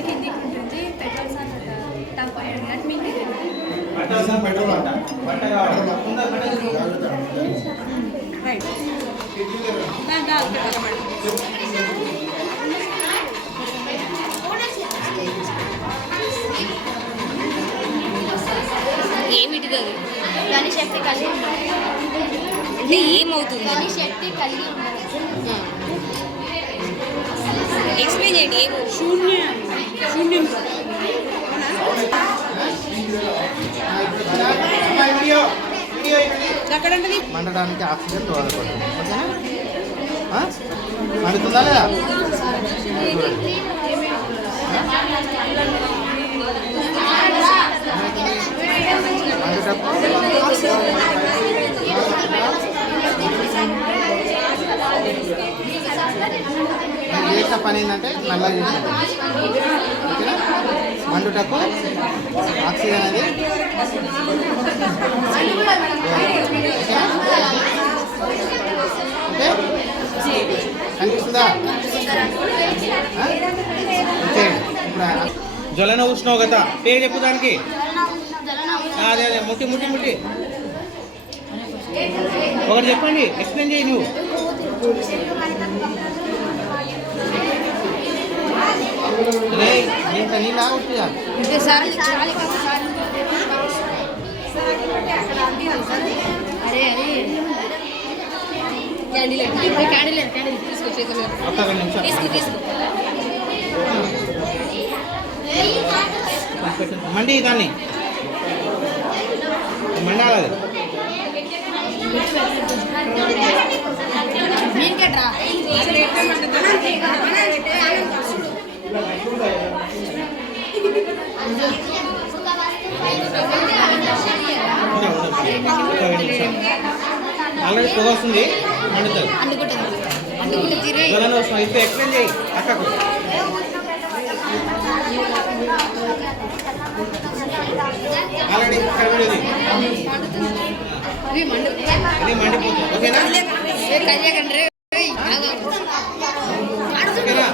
Petrol కిందికి ఉంటుంది, petrol sir తక్కువ అంటే మీకు పెట్రోల్ అంట రైట్ ఏమిటిది అది? దాని శక్తి కలిగి ఉంటుంది. అంటే ఏమవుతుంది? దాని శక్తి కలిగి ఉంటుంది. ఎక్స్ప్లెయిన్ చేయండి. ఏమో శూన్యం మండడానికి ఆక్సిజన్ దోహదపడుతుంది. ఓకేనా? మండుతుందా లేదా? చేసిన పని ఏంటంటే నల్ల చేసింది. ఓకేనా? మండుటకు ఆక్సిజన్ అనేది కనిపిస్తుందా? జ్వలన ఉష్ణోగ్రత పేరు చెప్పు దానికి. అదే అదే ముట్టి ముట్టి ముట్టి ఒకటి చెప్పండి, ఎక్స్ప్లెయిన్ చేయి నువ్వు. ఇంత నీళ్ళు ఆగుతుందా? అరే అరే క్యాండిల్ తీసుకొచ్చేది ఒక్క నిమిషం తీసుకో మండి దాన్ని మండాలి. మీకేట్రా ఆల్రెడీ పొగ వస్తుంది, మండుతుంది. జ్వలన వస్తుంది. ఇప్పుడు ఎక్స్ప్లెయిన్ చేయి అక్కకు. ఆల్రెడీ ఇది మండిపోతుంది. ఓకేనా? ఓకేనా?